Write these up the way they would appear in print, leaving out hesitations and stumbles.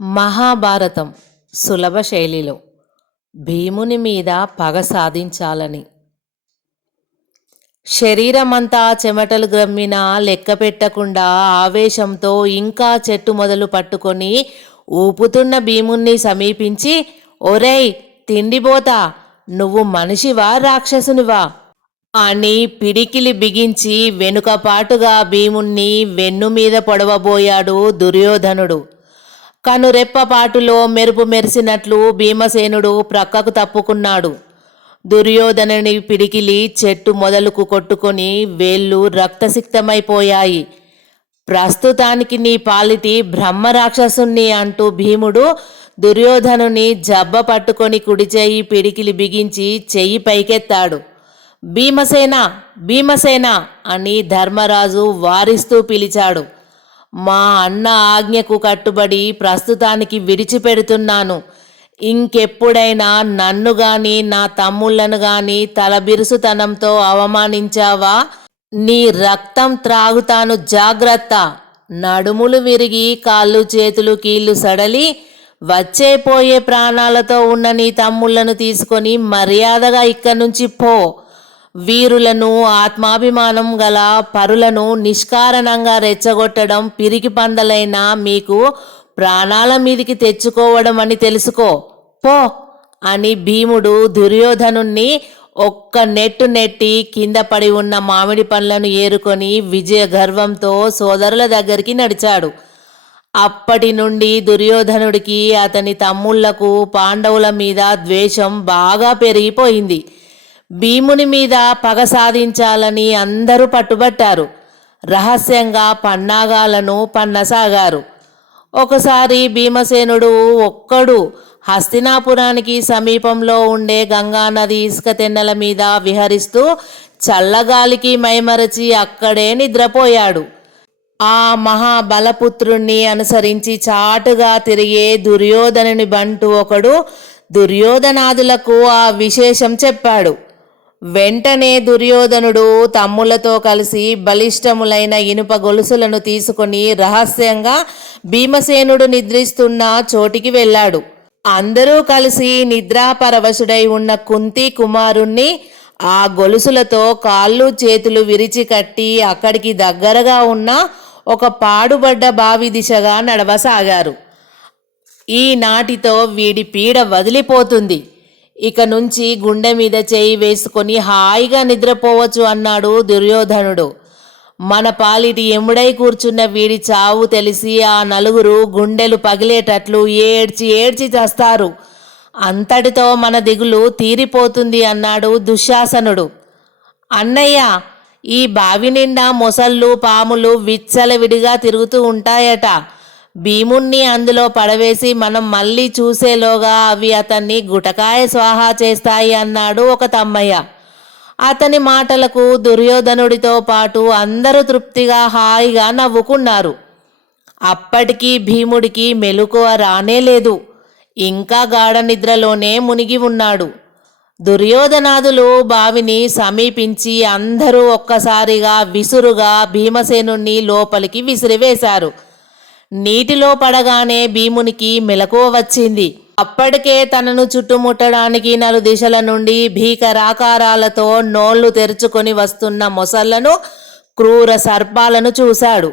మహాభారతం సులభ శైలిలో భీముని మీద పగ సాధించాలని. శరీరమంతా చెమటలు గ్రమ్మినా లెక్క పెట్టకుండా ఆవేశంతో ఇంకా చెట్టు మొదలు పట్టుకొని ఊపుతున్న భీముణ్ణి సమీపించి, ఒరేయ్ తిండిపోతా, నువ్వు మనిషివా రాక్షసునివా అని పిడికిలి బిగించి వెనుకపాటుగా భీముణ్ణి వెన్ను మీద పొడవబోయాడు దుర్యోధనుడు. కనురెప్పపాటులో మెరుపు మెరిసినట్లు భీమసేనుడు ప్రక్కకు తప్పుకున్నాడు. దుర్యోధనుని పిడికిలి చెట్టు మొదలుకు కొట్టుకొని వేళ్ళు రక్తసిక్తమైపోయాయి. ప్రస్తుతానికి నీ పాలిటి బ్రహ్మరాక్షసుణ్ణి అంటూ భీముడు దుర్యోధనుని జబ్బ పట్టుకొని కుడిచేయి పిడికిలి బిగించి చెయ్యి పైకెత్తాడు. భీమసేన భీమసేన అని ధర్మరాజు వారిస్తూ పిలిచాడు. మా అన్న ఆజ్ఞకు కట్టుబడి ప్రస్తుతానికి విడిచిపెడుతున్నాను. ఇంకెప్పుడైనా నన్ను గాని నా తమ్ముళ్లను గాని తలబిరుసుతనంతో అవమానించావా, నీ రక్తం త్రాగుతాను, జాగ్రత్త. నడుములు విరిగి కాళ్ళు చేతులు కీళ్ళు సడలి వచ్చేపోయే ప్రాణాలతో ఉన్న నీ తమ్ముళ్లను తీసుకొని మర్యాదగా ఇక్కడి నుంచి పో. వీరులను ఆత్మాభిమానం గల పరులను నిష్కారణంగా రెచ్చగొట్టడం పిరికి పందలైన మీకు ప్రాణాల మీదికి తెచ్చుకోవడం అని తెలుసుకో, పో అని భీముడు దుర్యోధనుణ్ణి ఒక్క నెట్టు నెట్టి కింద పడి ఉన్న మామిడి పండ్లను ఏరుకొని విజయ గర్వంతో సోదరుల దగ్గరికి నడిచాడు. అప్పటి నుండి దుర్యోధనుడికి అతని తమ్ముళ్లకు పాండవుల మీద ద్వేషం బాగా పెరిగిపోయింది. భీముని మీద పగ సాధించాలని అందరూ పట్టుబట్టారు. రహస్యంగా పన్నాగాలను పన్నసాగారు. ఒకసారి భీమసేనుడు ఒక్కడు హస్తినాపురానికి సమీపంలో ఉండే గంగానది ఇసుక తెన్నెల మీద విహరిస్తూ చల్లగాలికి మైమరచి అక్కడే నిద్రపోయాడు. ఆ మహాబలపుత్రుణ్ణి అనుసరించి చాటుగా తిరిగే దుర్యోధనుని బంటు ఒకడు దుర్యోధనాదులకు ఆ విశేషం చెప్పాడు. వెంటనే దుర్యోధనుడు తమ్ములతో కలిసి బలిష్టములైన ఇనుప గొలుసులను తీసుకుని రహస్యంగా భీమసేనుడు నిద్రిస్తున్న చోటికి వెళ్ళాడు. అందరూ కలిసి నిద్రాపరవశుడై ఉన్న కుంతి కుమారుణ్ణి ఆ గొలుసులతో కాళ్ళు చేతులు విరిచి కట్టి అక్కడికి దగ్గరగా ఉన్న ఒక పాడుబడ్డ బావి దిశగా నడవసాగారు. ఈనాటితో వీడి పీడ వదిలిపోతుంది, ఇక నుంచి గుండె మీద చేయి వేసుకొని హాయిగా నిద్రపోవచ్చు అన్నాడు దుర్యోధనుడు. మన పాలిటి ఎముడై కూర్చున్న వీడి చావు తెలిసి ఆ నలుగురు గుండెలు పగిలేటట్లు ఏడ్చి ఏడ్చి చస్తారు. అంతటితో మన దిగులు తీరిపోతుంది అన్నాడు దుశ్శాసనుడు. అన్నయ్య, ఈ బావి నిండా మొసళ్ళు పాములు విచ్చలవిడిగా తిరుగుతూ ఉంటాయట. భీముణ్ణి అందులో పడవేసి మనం మళ్ళీ చూసేలోగా అవి అతన్ని గుటకాయ స్వాహా చేస్తాయి అన్నాడు ఒక తమ్మయ్య. అతని మాటలకు దుర్యోధనుడితో పాటు అందరూ తృప్తిగా హాయిగా నవ్వుకున్నారు. అప్పటికీ భీముడికి మెలకువ రానేలేదు. ఇంకా గాఢ నిద్రలోనే మునిగి ఉన్నాడు. దుర్యోధనాదులు బావిని సమీపించి అందరూ ఒక్కసారిగా విసురుగా భీమసేనుణ్ణి లోపలికి విసిరివేశారు. నీటిలో పడగానే భీమునికి మెలకువ వచ్చింది. అప్పటికే తనను చుట్టుముట్టడానికి నలుదిశల నుండి భీకరాకారాలతో నోళ్లు తెరుచుకొని వస్తున్న మొసళ్లను, క్రూర సర్పాలను చూశాడు.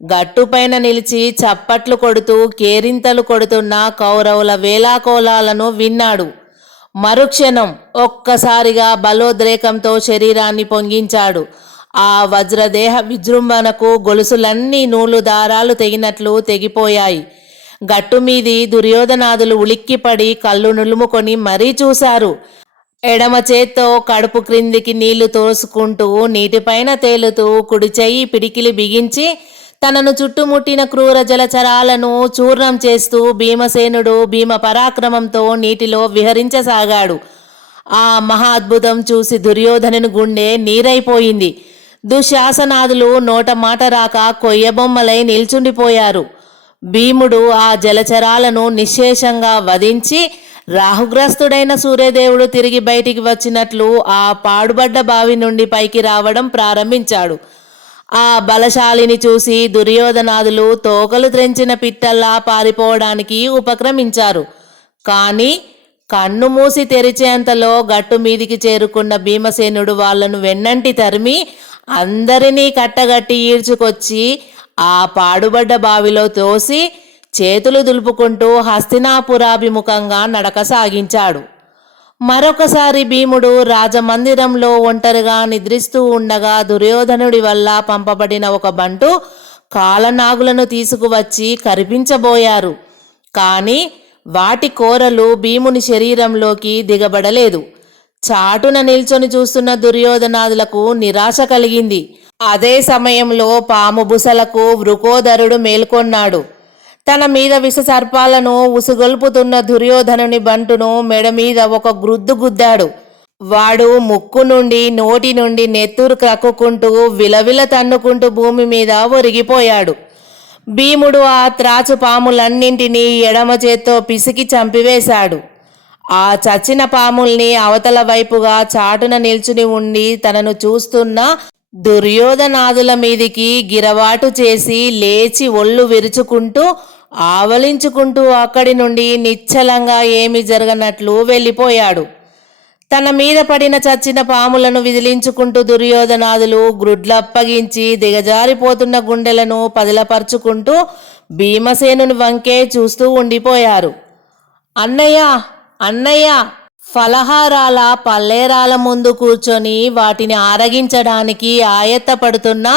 గట్టుపైన నిలిచి చప్పట్లు కొడుతూ కేరింతలు కొడుతున్న కౌరవుల వేలాకోలాలను విన్నాడు. మరుక్షణం ఒక్కసారిగా బలోద్రేకంతో శరీరాన్ని పొంగించాడు. ఆ వజ్రదేహ విజృంభణకు గొలుసులన్నీ నూలు దారాలు తెగినట్లు తెగిపోయాయి. గట్టుమీది దుర్యోధనాదులు ఉలిక్కిపడి కళ్ళు నులుముకొని మరీ చూశారు. ఎడమ చేత్తో కడుపు క్రిందికి నీళ్లు తోసుకుంటూ నీటిపైన తేలుతూ కుడి చెయ్యి పిడికిలి బిగించి తనను చుట్టుముట్టిన క్రూర జలచరాలను చూర్ణం చేస్తూ భీమసేనుడు భీమ పరాక్రమంతో నీటిలో విహరించసాగాడు. ఆ మహా అద్భుతం చూసి దుర్యోధనుని గుండె నీరైపోయింది. దుశ్శాసనాదులు నోట మాట రాక కొయ్యబొమ్మలై నిల్చుండిపోయారు. భీముడు ఆ జలచరాలను నిశ్శేషంగా వధించి రాహుగ్రస్తుడైన సూర్యదేవుడు తిరిగి బయటికి వచ్చినట్లు ఆ పాడుబడ్డ బావి నుండి పైకి రావడం ప్రారంభించాడు. ఆ బలశాలిని చూసి దుర్యోధనాదులు తోకలు త్రెంచిన పిట్టల్లా పారిపోవడానికి ఉపక్రమించారు. కానీ కన్ను మూసి తెరిచేంతలో గట్టు మీదికి చేరుకున్న భీమసేనుడు వాళ్లను వెన్నంటి తరిమి అందరినీ కట్టగట్టి ఈడ్చుకొచ్చి ఆ పాడుబడ్డ బావిలో తోసి చేతులు దులుపుకుంటూ హస్తినాపురాభిముఖంగా నడక సాగించాడు. మరొకసారి భీముడు రాజమందిరంలో ఒంటరిగా నిద్రిస్తూ ఉండగా దుర్యోధనుడి వల్ల పంపబడిన ఒక బంటు కాలనాగులను తీసుకువచ్చి కరిపించబోయారు. కానీ వాటి కోరలు భీముని శరీరంలోకి దిగబడలేదు. చాటున నిల్చొని చూస్తున్న దుర్యోధనాదులకు నిరాశ కలిగింది. అదే సమయంలో పాము బుసలకు వృకోదరుడు మేల్కొన్నాడు. తన మీద విష సర్పాలను ఉసుగొల్పుతున్న దుర్యోధనుని బంటును మెడ మీద ఒక గ్రుద్దు గుద్దాడు. వాడు ముక్కు నుండి నోటి నుండి నెత్తురు క్రక్కుకుంటూ విలవిల తన్నుకుంటూ భూమి మీద ఒరిగిపోయాడు. భీముడు ఆ త్రాచు పాములన్నింటినీ ఎడమ చేత్తో పిసికి చంపివేశాడు. ఆ చచ్చిన పాముల్ని అవతల వైపుగా చాటున నిల్చుని ఉండి తనను చూస్తున్న దుర్యోధనాదుల మీదికి గిరవాటు చేసి లేచి ఒళ్ళు విరుచుకుంటూ ఆవలించుకుంటూ అక్కడి నుండి నిశ్చలంగా ఏమీ జరగనట్లు వెళ్ళిపోయాడు. తన మీద పడిన చచ్చిన పాములను విదిలించుకుంటూ దుర్యోధనాదులు గ్రుడ్లప్పగించి దిగజారిపోతున్న గుండెలను పదిలపరుచుకుంటూ భీమసేనుని వంకే చూస్తూ ఉండిపోయారు. అన్నయ్య, అన్నయ్య! ఫలహారాల పల్లేరాల ముందు కూర్చొని వాటిని ఆరగించడానికి ఆయత్తపడుతున్న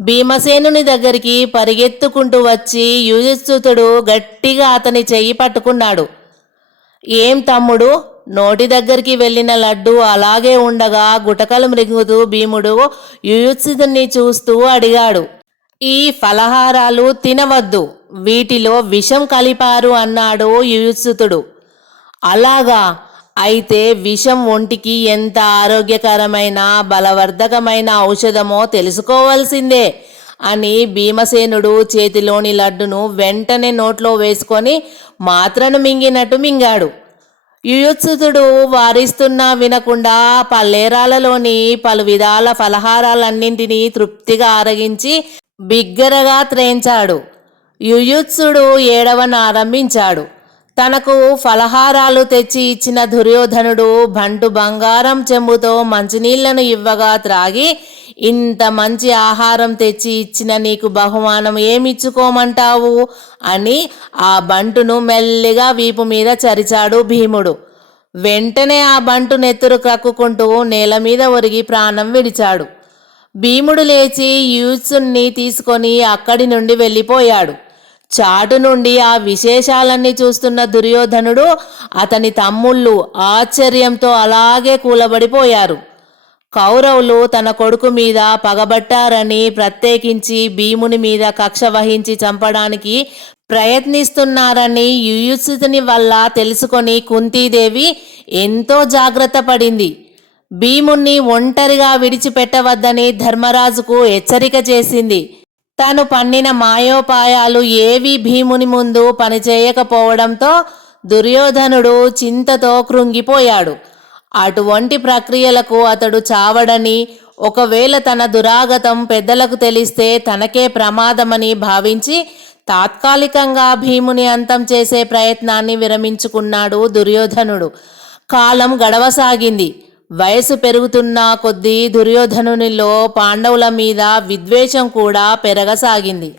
భీమసేనుని దగ్గరికి పరిగెత్తుకుంటూ వచ్చి యుయుత్సుతుడు గట్టిగా అతని చెయ్యి పట్టుకున్నాడు. ఏం తమ్ముడు? నోటి దగ్గరికి వెళ్ళిన లడ్డు అలాగే ఉండగా గుటకలు మృంగుతూ భీముడు యుయుత్సుతుని చూస్తూ అడిగాడు. ఈ ఫలహారాలు తినవద్దు, వీటిలో విషం కలిపారు అన్నాడు యుయుత్సుతుడు. అలాగా? అయితే విషం ఒంటికి ఎంత ఆరోగ్యకరమైన బలవర్ధకమైన ఔషధమో తెలుసుకోవాల్సిందే అని భీమసేనుడు చేతిలోని లడ్డును వెంటనే నోట్లో వేసుకొని మాత్రను మింగినట్టు మింగాడు. యుయుత్సుతుడు వారిస్తున్నా వినకుండా పల్లేరాలలోని పలు విధాల ఫలహారాలన్నింటినీ తృప్తిగా ఆరగించి బిగ్గరగా త్రేంచాడు. యుయుత్సుడు ఏడవనారంభించాడు. తనకు ఫలహారాలు తెచ్చి ఇచ్చిన దుర్యోధనుడు బంటు బంగారం చెంబుతో మంచినీళ్లను ఇవ్వగా త్రాగి, ఇంత మంచి ఆహారం తెచ్చి ఇచ్చిన నీకు బహుమానం ఏమిచ్చుకోమంటావు అని ఆ బంటును మెల్లిగా వీపు మీద చరిచాడు భీముడు. వెంటనే ఆ బంటు నెత్తురు క్రక్కుకుంటూ నేల మీద ఒరిగి ప్రాణం విడిచాడు. భీముడు లేచి యుయుత్సుని తీసుకొని అక్కడి నుండి వెళ్ళిపోయాడు. చాటు నుండి ఆ విశేషాలన్నీ చూస్తున్న దుర్యోధనుడు అతని తమ్ముళ్ళు ఆశ్చర్యంతో అలాగే కూలబడిపోయారు. కౌరవులు తన కొడుకు మీద పగబట్టారని, ప్రత్యేకించి భీముని మీద కక్ష వహించి చంపడానికి ప్రయత్నిస్తున్నారని యుయుత్సుని వల్ల తెలుసుకొని కుంతీదేవి ఎంతో జాగ్రత్త పడింది. భీముణ్ణి ఒంటరిగా విడిచిపెట్టవద్దని ధర్మరాజుకు హెచ్చరిక చేసింది. తాను పన్నిన మాయోపాయాలు ఏవీ భీముని ముందు పనిచేయకపోవడంతో దుర్యోధనుడు చింతతో కృంగిపోయాడు. అటువంటి ప్రక్రియలకు అతడు చావడని, ఒకవేళ తన దురాగతం పెద్దలకు తెలిస్తే తనకే ప్రమాదమని భావించి తాత్కాలికంగా భీముని అంతం చేసే ప్రయత్నాన్ని విరమించుకున్నాడు దుర్యోధనుడు. కాలం గడవసాగింది. వయసు పెరుగుతున్న కొద్దీ దుర్యోధనునిలో పాండవుల మీద విద్వేషం కూడా పెరగసాగింది.